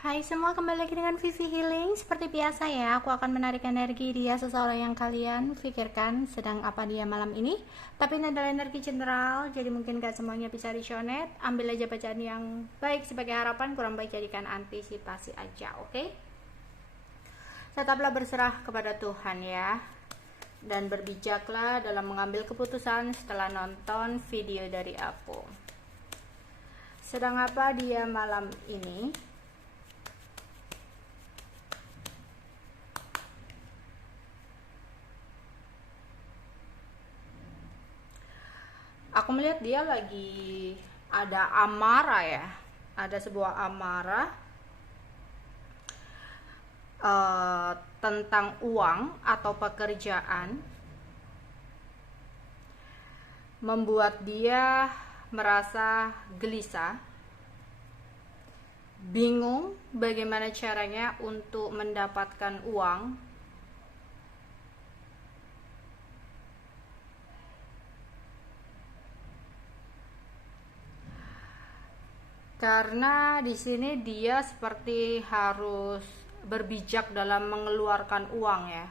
Hai semua, kembali lagi dengan Vivi Healing. Seperti biasa ya, aku akan menarik energi dia seseorang yang kalian pikirkan sedang apa dia malam ini. Tapi ini adalah energi general, jadi mungkin gak semuanya bisa resonate. Ambil aja bacaan yang baik sebagai harapan, kurang baik jadikan antisipasi aja, oke? Tetaplah berserah kepada Tuhan ya. Dan berbijaklah dalam mengambil keputusan setelah nonton video dari aku. Sedang apa dia malam ini? Aku melihat dia lagi ada amarah ya, ada sebuah amarah tentang uang atau pekerjaan, membuat dia merasa gelisah, bingung bagaimana caranya untuk mendapatkan uang. Karena di sini dia seperti harus berbijak dalam mengeluarkan uang ya.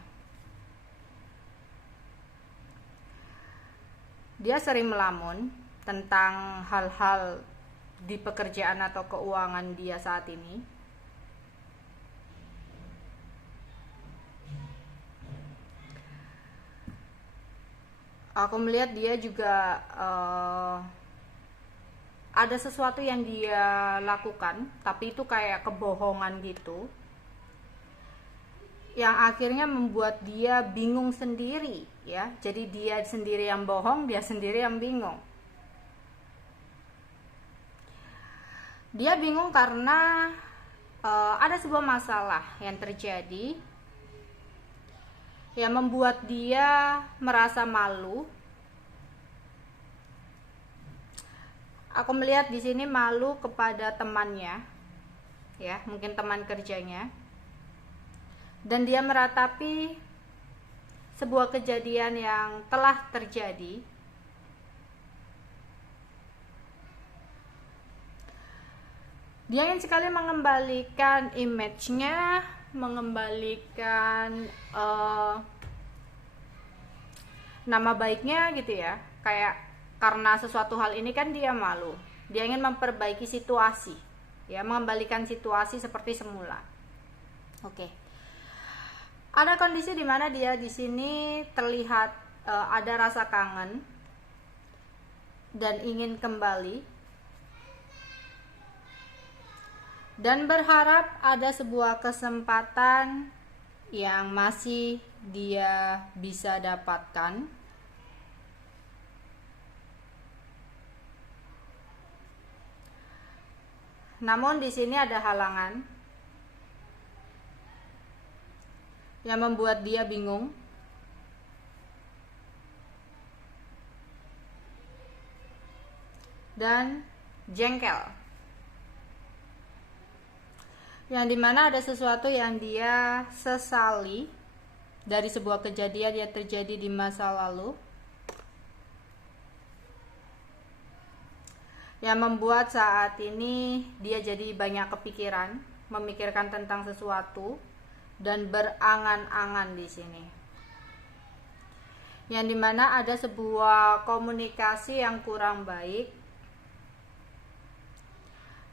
Dia sering melamun tentang hal-hal di pekerjaan atau keuangan dia saat ini. Aku melihat dia juga ada sesuatu yang dia lakukan, tapi itu kayak kebohongan gitu, yang akhirnya membuat dia bingung sendiri ya. Jadi dia sendiri yang bohong, dia sendiri yang bingung. Dia bingung karena ada sebuah masalah yang terjadi yang membuat dia merasa malu. Aku melihat di sini malu kepada temannya, ya, mungkin teman kerjanya, dan dia meratapi sebuah kejadian yang telah terjadi. Dia ingin sekali mengembalikan image-nya, mengembalikan nama baiknya gitu ya, kayak karena sesuatu hal ini kan dia malu. Dia ingin memperbaiki situasi, ya, mengembalikan situasi seperti semula. Oke. Ada kondisi di mana dia di sini terlihat ada rasa kangen dan ingin kembali, dan berharap ada sebuah kesempatan yang masih dia bisa dapatkan. Namun di sini ada halangan yang membuat dia bingung. Dan jengkel. Yang dimana ada sesuatu yang dia sesali dari sebuah kejadian yang terjadi di masa lalu, yang membuat saat ini dia jadi banyak kepikiran, memikirkan tentang sesuatu dan berangan-angan di sini. Yang dimana ada sebuah komunikasi yang kurang baik,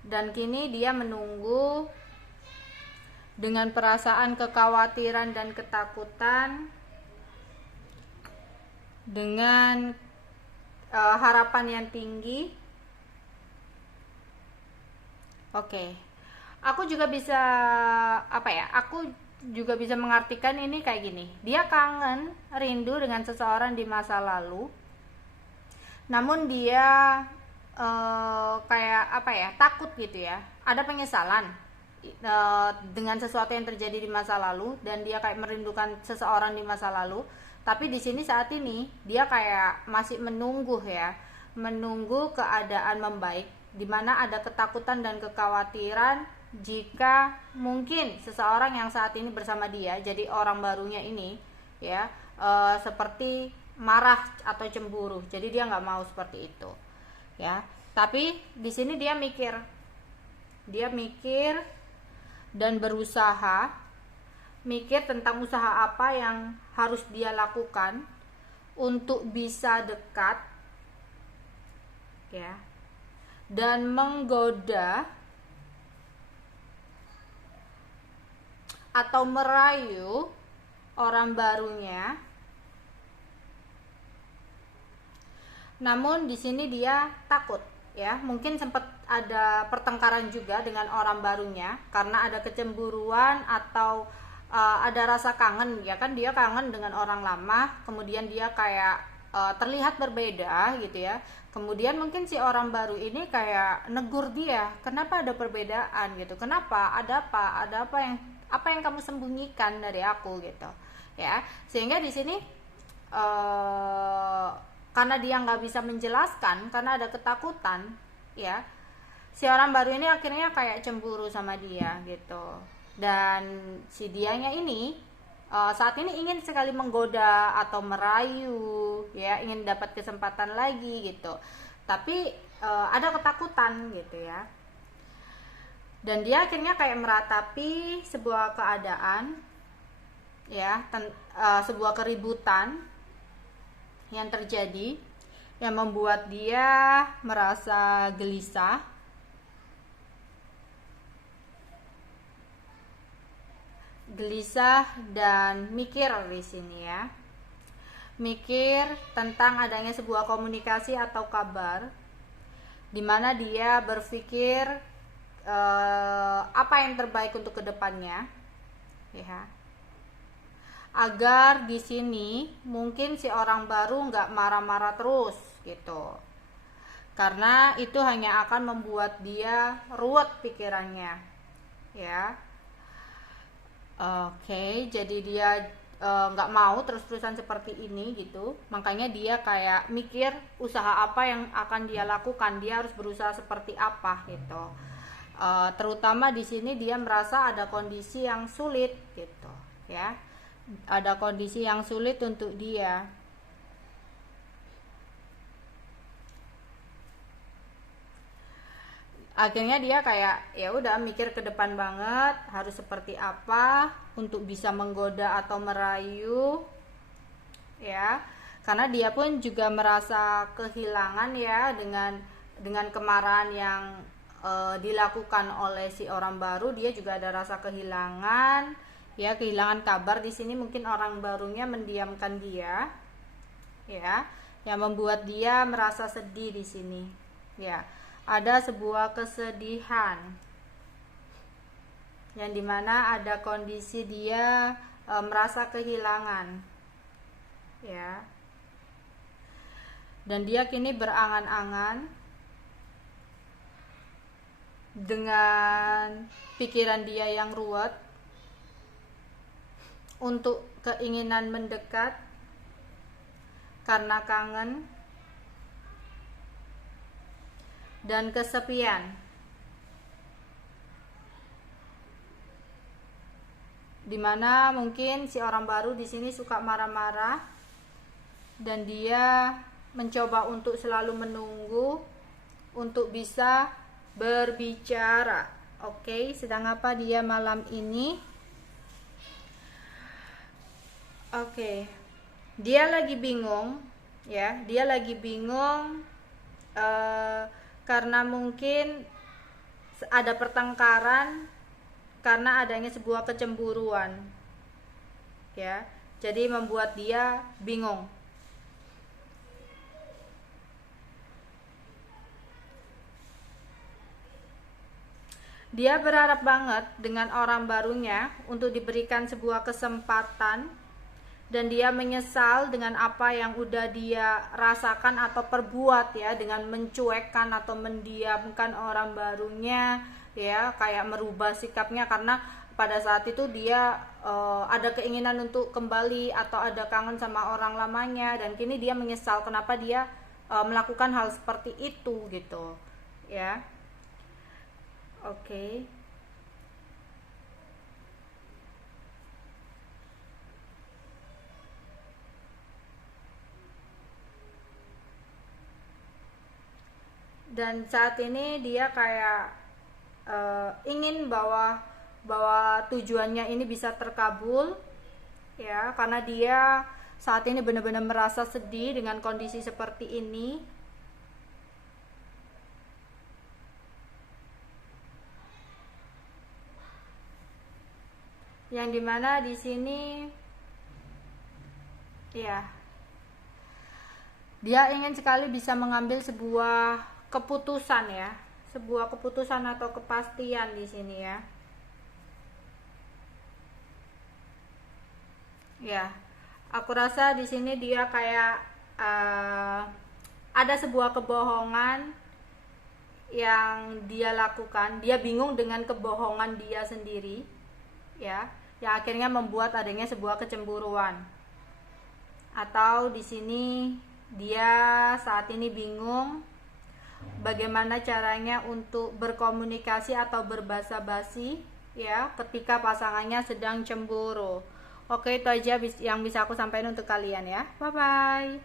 dan kini dia menunggu dengan perasaan kekhawatiran dan ketakutan, dengan harapan yang tinggi. Oke. Aku juga bisa Aku juga bisa mengartikan ini kayak gini. Dia kangen, rindu dengan seseorang di masa lalu. Namun dia takut gitu ya. Ada penyesalan dengan sesuatu yang terjadi di masa lalu, dan dia kayak merindukan seseorang di masa lalu. Tapi di sini saat ini dia kayak masih menunggu ya, menunggu keadaan membaik, di mana ada ketakutan dan kekhawatiran jika mungkin seseorang yang saat ini bersama dia, jadi orang barunya ini ya, seperti marah atau cemburu. Jadi dia nggak mau seperti itu ya. Tapi di sini dia mikir dan berusaha, mikir tentang usaha apa yang harus dia lakukan untuk bisa dekat, ya, dan menggoda atau merayu orang barunya. Namun di sini dia takut, ya, mungkin sempat ada pertengkaran juga dengan orang barunya karena ada kecemburuan atau ada rasa kangen, ya kan, dia kangen dengan orang lama, kemudian dia kayak terlihat berbeda gitu ya. Kemudian mungkin si orang baru ini kayak negur dia, kenapa ada perbedaan gitu, kenapa, ada apa yang kamu sembunyikan dari aku gitu, ya. Sehingga di sini karena dia nggak bisa menjelaskan, karena ada ketakutan, ya, si orang baru ini akhirnya kayak cemburu sama dia gitu. Dan si dianya ini saat ini ingin sekali menggoda atau merayu, ya, ingin dapat kesempatan lagi gitu, tapi ada ketakutan gitu ya. Dan dia akhirnya kayak meratapi sebuah keadaan, ya, sebuah keributan yang terjadi yang membuat dia merasa gelisah dan mikir di sini, ya. Mikir tentang adanya sebuah komunikasi atau kabar di mana dia berpikir apa yang terbaik untuk kedepannya, ya, agar di sini mungkin si orang baru nggak marah-marah terus gitu, karena itu hanya akan membuat dia ruwet pikirannya, ya. Oke, jadi dia nggak mau terus-terusan seperti ini gitu, makanya dia kayak mikir usaha apa yang akan dia lakukan, dia harus berusaha seperti apa gitu. Terutama di sini dia merasa ada kondisi yang sulit gitu, ya, ada kondisi yang sulit untuk dia. Akhirnya dia kayak ya udah mikir ke depan banget harus seperti apa untuk bisa menggoda atau merayu, ya, karena dia pun juga merasa kehilangan, ya, dengan kemarahan yang dilakukan oleh si orang baru. Dia juga ada rasa kehilangan, ya, kehilangan kabar. Di sini mungkin orang barunya mendiamkan dia, ya, yang membuat dia merasa sedih di sini, ya. Ada sebuah kesedihan yang dimana ada kondisi dia merasa kehilangan, ya, dan dia kini berangan-angan dengan pikiran dia yang ruwet untuk keinginan mendekat karena kangen dan kesepian. Dimana mungkin si orang baru di sini suka marah-marah dan dia mencoba untuk selalu menunggu untuk bisa berbicara. Oke, sedang apa dia malam ini? Oke, dia lagi bingung, ya, dia lagi bingung karena mungkin ada pertengkaran karena adanya sebuah kecemburuan, ya, jadi membuat dia bingung. Dia berharap banget dengan orang barunya untuk diberikan sebuah kesempatan, dan dia menyesal dengan apa yang udah dia rasakan atau perbuat, ya, dengan mencuekkan atau mendiamkan orang barunya, ya, kayak merubah sikapnya karena pada saat itu dia ada keinginan untuk kembali atau ada kangen sama orang lamanya, dan kini dia menyesal kenapa dia melakukan hal seperti itu gitu, ya. Oke. Dan saat ini dia kayak ingin bahwa bahwa tujuannya ini bisa terkabul ya, karena dia saat ini benar-benar merasa sedih dengan kondisi seperti ini. Yang dimana di sini ya, dia ingin sekali bisa mengambil sebuah keputusan ya, sebuah keputusan atau kepastian di sini ya. Ya, aku rasa di sini dia kayak ada sebuah kebohongan yang dia lakukan. Dia bingung dengan kebohongan dia sendiri, ya, yang akhirnya membuat adanya sebuah kecemburuan. Atau di sini dia saat ini bingung bagaimana caranya untuk berkomunikasi atau berbasa-basi ya ketika pasangannya sedang cemburu. Oke, itu aja yang bisa aku sampaikan untuk kalian ya. Bye bye.